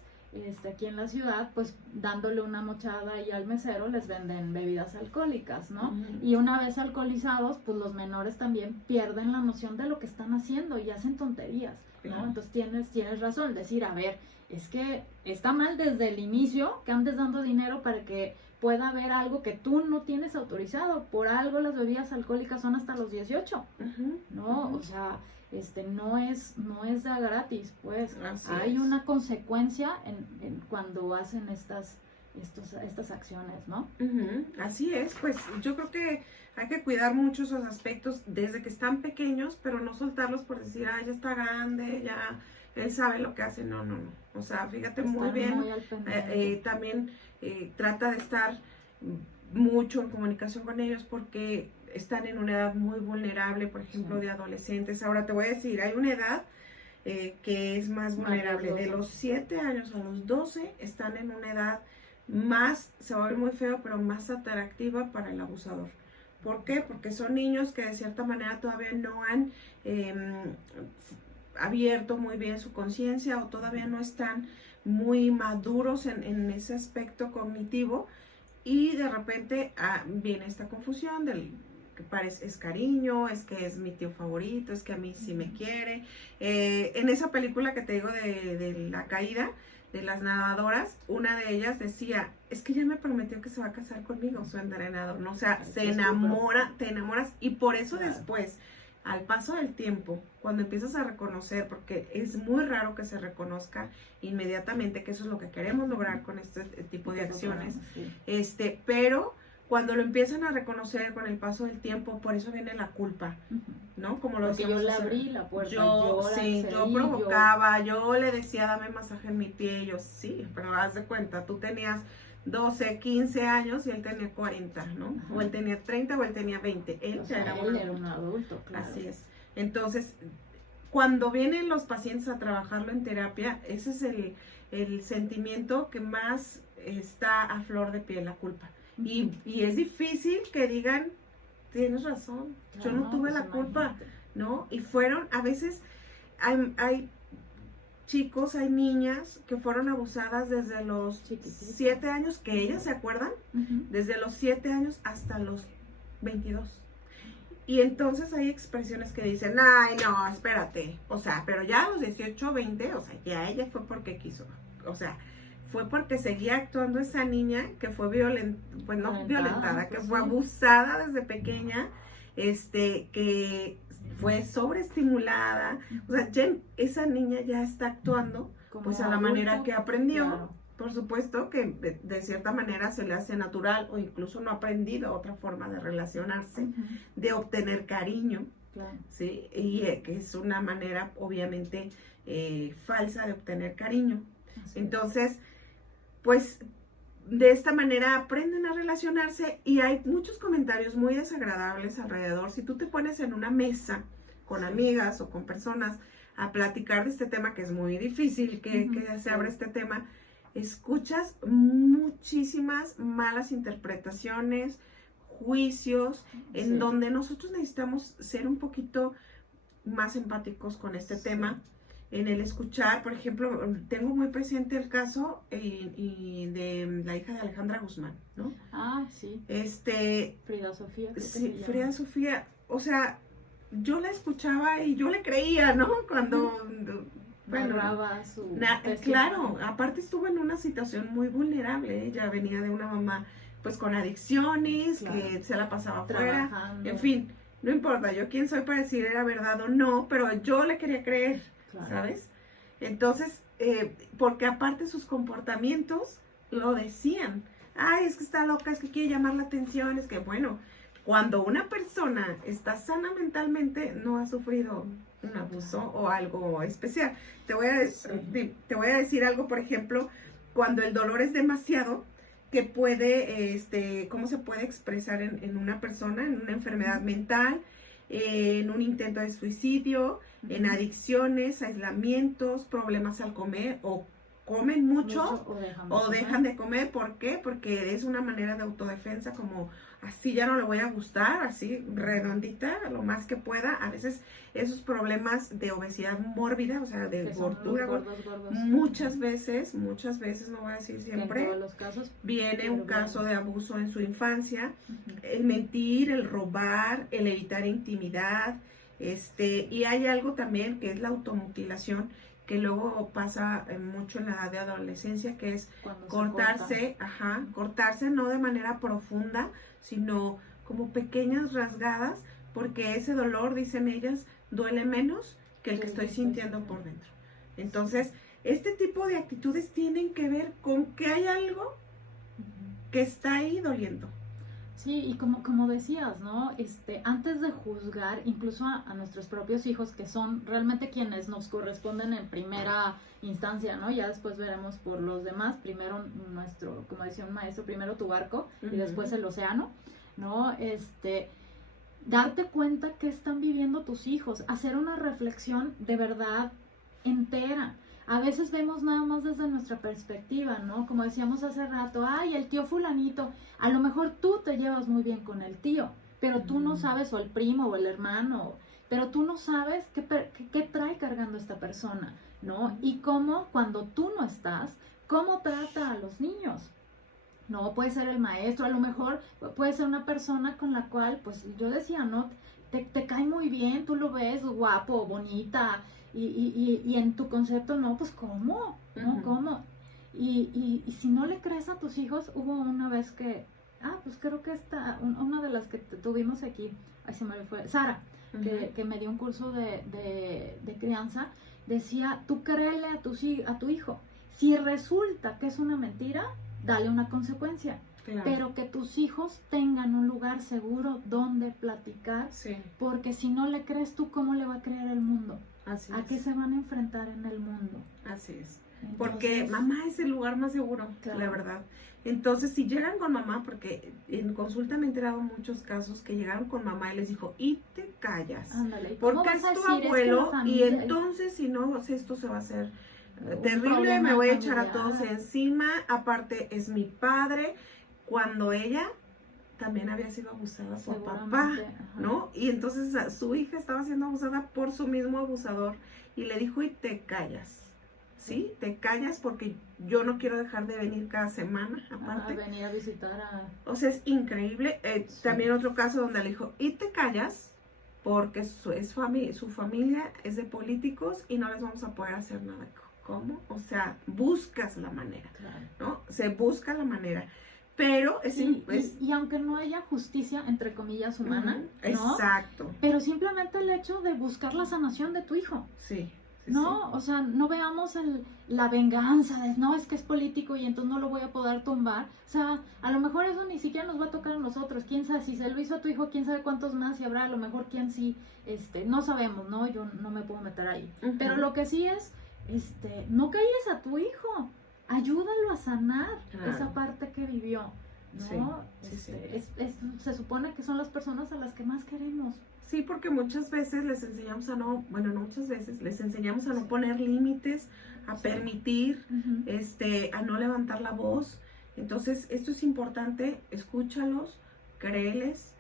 aquí en la ciudad, pues dándole una mochada ahí al mesero les venden bebidas alcohólicas, ¿no? Ujú. Y una vez alcoholizados, pues los menores también pierden la noción de lo que están haciendo y hacen tonterías, ¿no? Claro. Entonces tienes razón, decir, a ver, es que está mal desde el inicio que andes dando dinero para que pueda haber algo que tú no tienes autorizado. Por algo las bebidas alcohólicas son hasta los 18, Ujú, ¿no? ujú. O sea, no es de a gratis, pues. Así Hay es. una consecuencia en cuando hacen estas acciones, ¿no? Ujú, así es, pues yo creo que hay que cuidar mucho esos aspectos desde que están pequeños, pero no soltarlos por decir, ah, ya está grande, ya él sabe lo que hace. No, no, no. O sea, fíjate muy Estar bien, muy al pendiente. también trata de estar mucho en comunicación con ellos porque están en una edad muy vulnerable, por ejemplo, Sí. de adolescentes. Ahora te voy a decir, hay una edad que es más vulnerable. De riesgosa. los 7 años a los 12 están en una edad más, se va a ver muy feo, pero más atractiva para el abusador. ¿Por qué? Porque son niños que de cierta manera todavía no han abierto muy bien su conciencia o todavía no están muy maduros en ese aspecto cognitivo y de repente viene esta confusión del que parece es cariño, es que es mi tío favorito, es que a mí sí me quiere. En esa película que te digo de la caída de las nadadoras, una de ellas decía, es que ella me prometió que se va a casar conmigo, su entrenador, ¿no? O sea, se enamora, te enamoras y por eso Claro. después, al paso del tiempo, cuando empiezas a reconocer, porque es muy raro que se reconozca inmediatamente, que eso es lo que queremos lograr con este tipo de acciones, Sí. pero cuando lo empiezan a reconocer con el paso del tiempo, por eso viene la culpa, ¿no? Como lo Porque yo decíamos le hace- abrí la puerta, yo, yo la sí, accedí, yo provocaba, yo le decía, dame masaje en mi pie, yo sí, pero haz de cuenta, tú tenías 12, 15 años y él tenía 40, ¿no? Ajá. O él tenía 30 o él tenía 20, él O ya sea, él era un adulto, claro. Así es. Entonces, cuando vienen los pacientes a trabajarlo en terapia, ese es el sentimiento que más está a flor de piel, la culpa. Y es difícil que digan, tienes razón, yo no tuve la culpa, ¿no? Y fueron, a veces hay chicos, hay niñas que fueron abusadas desde los 7 años, que ellas se acuerdan, desde los 7 años hasta los 22. Y entonces hay expresiones que dicen, ay, no, espérate, o sea, pero ya a los 18, 20, o sea, ya ella fue porque quiso, o sea, fue porque seguía actuando esa niña que fue violentada, que fue abusada desde pequeña, que fue sobreestimulada, o sea, esa niña ya está actuando pues a la manera que aprendió. Claro. Por supuesto que de cierta manera se le hace natural o incluso no ha aprendido otra forma de relacionarse, de obtener cariño, claro. ¿Sí? Y que es una manera obviamente falsa de obtener cariño. Entonces, pues de esta manera aprenden a relacionarse y hay muchos comentarios muy desagradables alrededor. Si tú te pones en una mesa con amigas o con personas a platicar de este tema, que es muy difícil que se abra este tema, escuchas muchísimas malas interpretaciones, juicios, en donde nosotros necesitamos ser un poquito más empáticos con este tema, en el escuchar. Por ejemplo, tengo muy presente el caso de la hija de Alejandra Guzmán, ¿no? Ah, sí. Frida Sofía. Sí, Frida Sofía, o sea, yo la escuchaba y yo le creía, ¿no? Cuando... narraba su claro, aparte estuvo en una situación muy vulnerable. Ella venía de una mamá pues con adicciones, claro, que se la pasaba afuera, en fin, no importa, yo quién soy para decir era verdad o no, pero yo le quería creer, claro, ¿sabes? Entonces, porque aparte sus comportamientos lo decían, ay, es que está loca, es que quiere llamar la atención, es que bueno, Cuando una persona está sana mentalmente, no ha sufrido un abuso o algo especial. Te voy a decir algo, por ejemplo, cuando el dolor es demasiado, que puede, cómo se puede expresar en una persona, en una enfermedad mental, en un intento de suicidio, en adicciones, aislamientos, problemas al comer o comen mucho o dejan de comer. ¿Por qué? Porque es una manera de autodefensa, como así ya no le voy a gustar, así redondita, lo más que pueda. A veces esos problemas de obesidad mórbida, o sea, de gordura, gordos. muchas veces, no voy a decir siempre, en todos los casos, viene un caso de abuso en su infancia, el mentir, el robar, el evitar intimidad, y hay algo también que es la automutilación, que luego pasa mucho en la edad de adolescencia, que es cortarse, cortarse no de manera profunda, sino como pequeñas rasgadas, porque ese dolor, dicen ellas, duele menos que el que estoy sintiendo por dentro. Entonces, este tipo de actitudes tienen que ver con que hay algo que está ahí doliendo. Sí, y como decías, ¿no? Antes de juzgar incluso a nuestros propios hijos, que son realmente quienes nos corresponden en primera instancia, ¿no? Ya después veremos por los demás, primero nuestro, como decía un maestro, primero tu barco y después el océano, ¿no? Darte cuenta qué están viviendo tus hijos, hacer una reflexión de verdad entera. A veces vemos nada más desde nuestra perspectiva, ¿no? Como decíamos hace rato, ay, el tío fulanito, a lo mejor tú te llevas muy bien con el tío, pero tú no sabes, o el primo, o el hermano, pero tú no sabes qué trae cargando esta persona, ¿no? Y cómo, cuando tú no estás, cómo trata a los niños, ¿no? Puede ser el maestro, a lo mejor puede ser una persona con la cual, pues yo decía, ¿no? Te cae muy bien, tú lo ves guapo, bonita, y en tu concepto, no, pues ¿cómo? ¿No? ¿Cómo? Y si no le crees a tus hijos, hubo una vez que, pues creo que una de las que tuvimos aquí, ay, se me fue, Sara, que me dio un curso de crianza, decía, tú créele a tu hijo. Si resulta que es una mentira, dale una consecuencia. Claro. Pero que tus hijos tengan un lugar seguro donde platicar, porque si no le crees tú, ¿cómo le va a creer el mundo? Así ¿A qué se van a enfrentar en el mundo? Así es. Entonces, porque mamá es el lugar más seguro, la verdad. Entonces, si llegan con mamá, porque en consulta me he enterado muchos casos que llegaron con mamá y les dijo, y te callas, ándale, porque es tu abuelo, y entonces si no, esto se va a hacer terrible, me voy a echar a todos encima, aparte es mi padre, cuando ella también había sido abusada por papá, ¿no? Y entonces su hija estaba siendo abusada por su mismo abusador y le dijo, y te callas, ¿sí? Te callas porque yo no quiero dejar de venir cada semana, aparte. Venir a visitar a... O sea, es increíble. También otro caso donde le dijo, y te callas porque su familia es de políticos y no les vamos a poder hacer nada. ¿Cómo? O sea, buscas la manera, ¿no? Se busca la manera. Pero y aunque no haya justicia, entre comillas, humana, ¿no? Exacto. Pero simplemente el hecho de buscar la sanación de tu hijo. Sí. ¿No? O sea, no veamos la venganza de, no, es que es político y entonces no lo voy a poder tumbar. O sea, a lo mejor eso ni siquiera nos va a tocar a nosotros. Quién sabe, si se lo hizo a tu hijo, quién sabe cuántos más, y habrá a lo mejor quién sí, no sabemos, ¿no? Yo no me puedo meter ahí. Pero lo que sí es, no calles a tu hijo. Ayúdalo a sanar esa parte que vivió, ¿no? Se supone que son las personas a las que más queremos. Sí, porque muchas veces les enseñamos no muchas veces, les enseñamos a no poner límites, a permitir, a no levantar la voz. Entonces, esto es importante, escúchalos, créeles,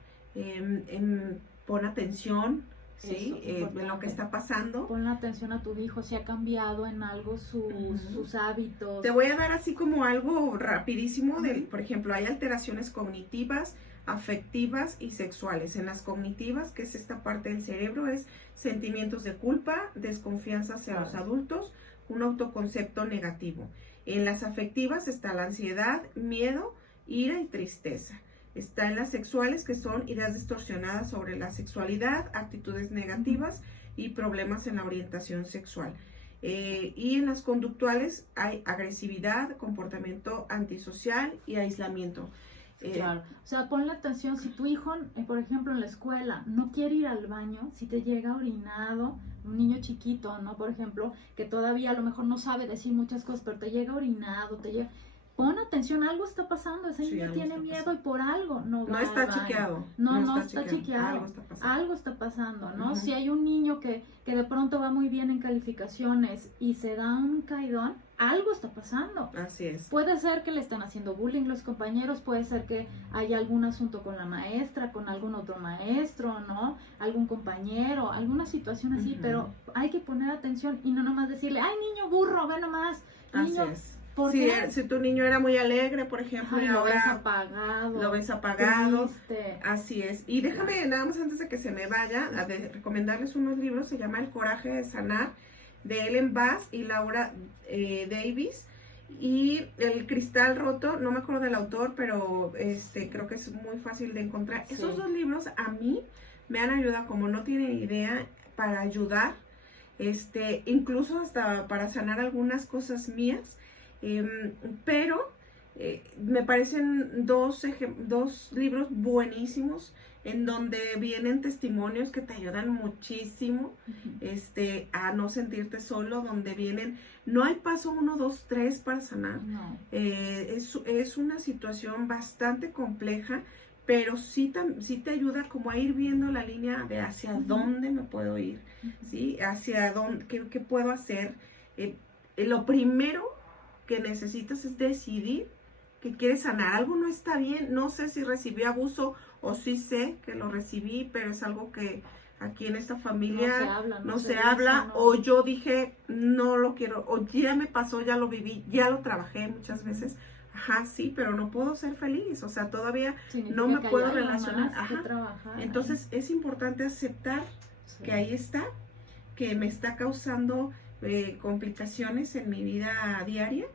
pon atención, ¿sí? En lo que está pasando. Pon atención a tu hijo, si ha cambiado en algo sus hábitos. Te voy a dar así como algo rapidísimo, por ejemplo, hay alteraciones cognitivas, afectivas y sexuales. En las cognitivas, que es esta parte del cerebro, es sentimientos de culpa, desconfianza hacia los adultos, un autoconcepto negativo. En las afectivas está la ansiedad, miedo, ira y tristeza. Está en las sexuales, que son ideas distorsionadas sobre la sexualidad, actitudes negativas y problemas en la orientación sexual. Y en las conductuales hay agresividad, comportamiento antisocial y aislamiento. Claro, o sea, ponle atención, si tu hijo, por ejemplo, en la escuela no quiere ir al baño, si te llega orinado, un niño chiquito, ¿no? Por ejemplo, que todavía a lo mejor no sabe decir muchas cosas, pero te llega orinado, pon atención, algo está pasando, ese niño tiene miedo y por algo no va no está chequeado. No está chequeado. Algo está pasando, ¿no? Si hay un niño que de pronto va muy bien en calificaciones y se da un caidón, algo está pasando. Así es. Puede ser que le están haciendo bullying los compañeros, puede ser que haya algún asunto con la maestra, con algún otro maestro, ¿no? Algún compañero, alguna situación así, pero hay que poner atención y no nomás decirle, ay, niño burro, ve nomás, niño. Así es. Si tu niño era muy alegre, por ejemplo, ay, y ahora lo ves apagado. Triste. Así es. Y déjame, nada más antes de que se me vaya, a recomendarles unos libros. Se llama El coraje de sanar, de Ellen Bass y Laura Davis. Y El cristal roto, no me acuerdo del autor, pero creo que es muy fácil de encontrar. Sí. Esos dos libros a mí me han ayudado, como no tienen idea, para ayudar, incluso hasta para sanar algunas cosas mías. Pero me parecen dos libros buenísimos en donde vienen testimonios que te ayudan muchísimo a no sentirte solo, donde vienen, no hay paso 1, 2, 3 para sanar. No. Es una situación bastante compleja, pero sí te ayuda como a ir viendo la línea de hacia dónde me puedo ir, ¿sí? Hacia dónde, qué puedo hacer. Lo primero que necesitas es decidir que quieres sanar. Algo no está bien, no sé si recibí abuso o sí sé que lo recibí, pero es algo que aquí en esta familia no se habla, o yo dije no lo quiero, o ya me pasó, ya lo viví, ya lo trabajé muchas veces. Ajá, sí, pero no puedo ser feliz, o sea, todavía no me puedo relacionar. Entonces es importante aceptar que ahí está, que me está causando complicaciones en mi vida diaria.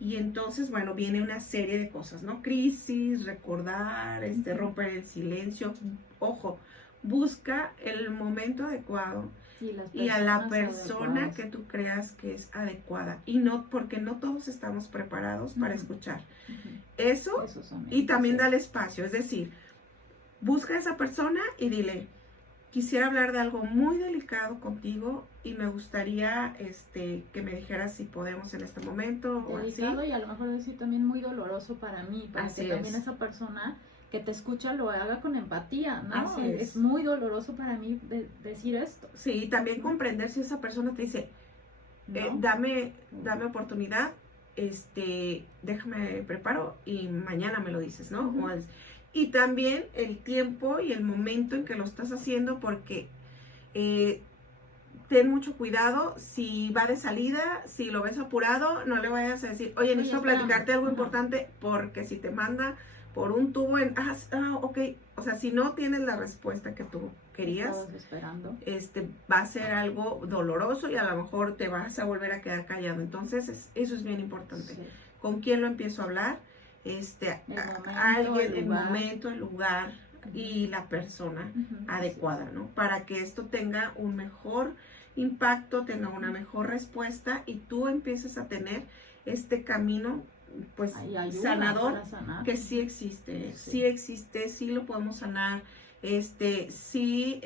Y entonces, bueno, viene una serie de cosas, ¿no? Crisis, recordar, romper el silencio. Ojo, busca el momento adecuado y a la persona adecuadas que tú creas que es adecuada. Y no, porque no todos estamos preparados para escuchar. Eso y también dale espacio. Es decir, busca a esa persona y dile, quisiera hablar de algo muy delicado contigo y me gustaría que me dijeras si podemos en este momento. Delicado, y a lo mejor decir también muy doloroso para mí, para así que también esa persona que te escucha lo haga con empatía, ¿no? Es muy doloroso para mí decir esto. Sí, y también comprender si esa persona te dice, dame oportunidad, déjame preparo y mañana me lo dices, ¿no? Y también el tiempo y el momento en que lo estás haciendo, porque ten mucho cuidado si va de salida, si lo ves apurado, no le vayas a decir, oye, necesito platicarte algo importante, porque si te manda por un tubo ok, o sea, si no tienes la respuesta que tú querías, esperando, va a ser algo doloroso y a lo mejor te vas a volver a quedar callado. Entonces eso es bien importante. Sí. ¿Con quién lo empiezo a hablar? El momento, el lugar y la persona adecuada, ¿no? Para que esto tenga un mejor impacto, tenga una mejor respuesta y tú empieces a tener este camino, pues, sanador, que sí existe, sí lo podemos sanar, sí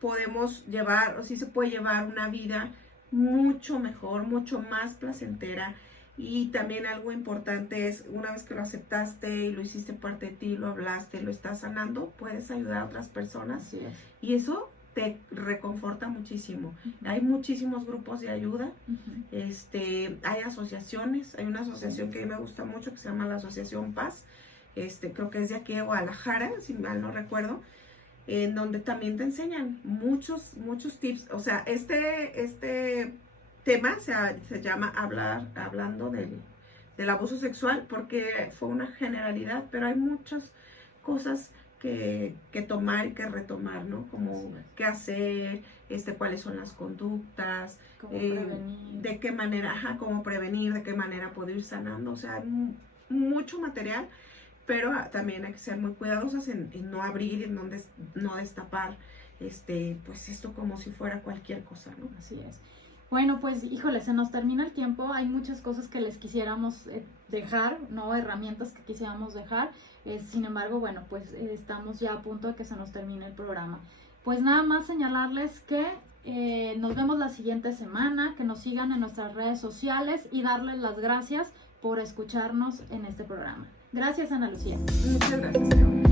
podemos llevar, o sí se puede llevar una vida mucho mejor, mucho más placentera. Y también algo importante es, una vez que lo aceptaste y lo hiciste parte de ti, lo hablaste, lo estás sanando, puedes ayudar a otras personas. Y eso te reconforta muchísimo. Hay muchísimos grupos de ayuda, hay asociaciones, hay una asociación que a mí me gusta mucho que se llama la Asociación Paz, creo que es de aquí de Guadalajara, si mal no recuerdo, en donde también te enseñan muchos tips. O sea, este tema se llama hablando del abuso sexual, porque fue una generalidad, pero hay muchas cosas que tomar y que retomar, ¿no? Como qué hacer, cuáles son las conductas, de qué manera, cómo prevenir, de qué manera poder ir sanando. O sea, hay mucho material, pero también hay que ser muy cuidadosos en no abrir, en no destapar, pues esto como si fuera cualquier cosa, ¿no? Así es. Bueno, pues híjole, se nos termina el tiempo, hay muchas cosas que les quisiéramos dejar, ¿no? Herramientas que quisiéramos dejar, sin embargo, bueno, pues estamos ya a punto de que se nos termine el programa. Pues nada más señalarles que nos vemos la siguiente semana, que nos sigan en nuestras redes sociales y darles las gracias por escucharnos en este programa. Gracias, Ana Lucía. Muchas gracias.